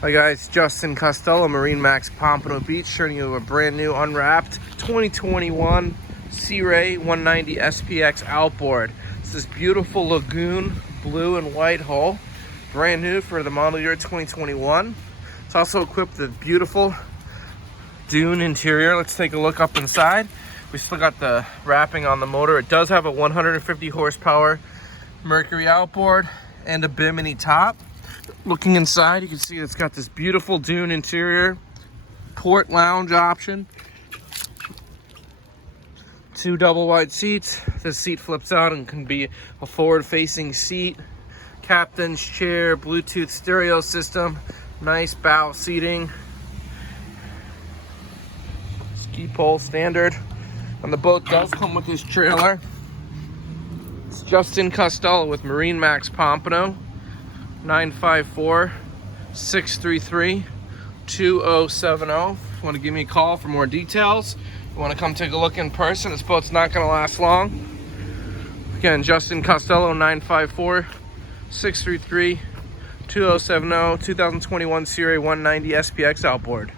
Hi guys, Justin Costello, MarineMax Pompano Beach, showing you a brand new unwrapped 2021 Sea Ray 190 SPX Outboard. It's this beautiful lagoon blue and white hull, brand new for the model year 2021. It's also equipped with beautiful dune interior. Let's take a look up inside. We still got the wrapping on the motor. It does have a 150 horsepower Mercury outboard and a bimini top. Looking inside, you can see it's got this beautiful dune interior, port lounge option, 2 double wide seats. This seat flips out and can be a forward facing seat, captain's chair, Bluetooth stereo system, nice bow seating, ski pole standard. And the boat does come with this trailer. It's Justin Costello with MarineMax Pompano. 954-633-2070. If you want to give me a call for more details, if you want to come take a look in person, this boat's not going to last long. Again, Justin Costello, 954-633-2070, 2021 Sea Ray 190 SPX Outboard.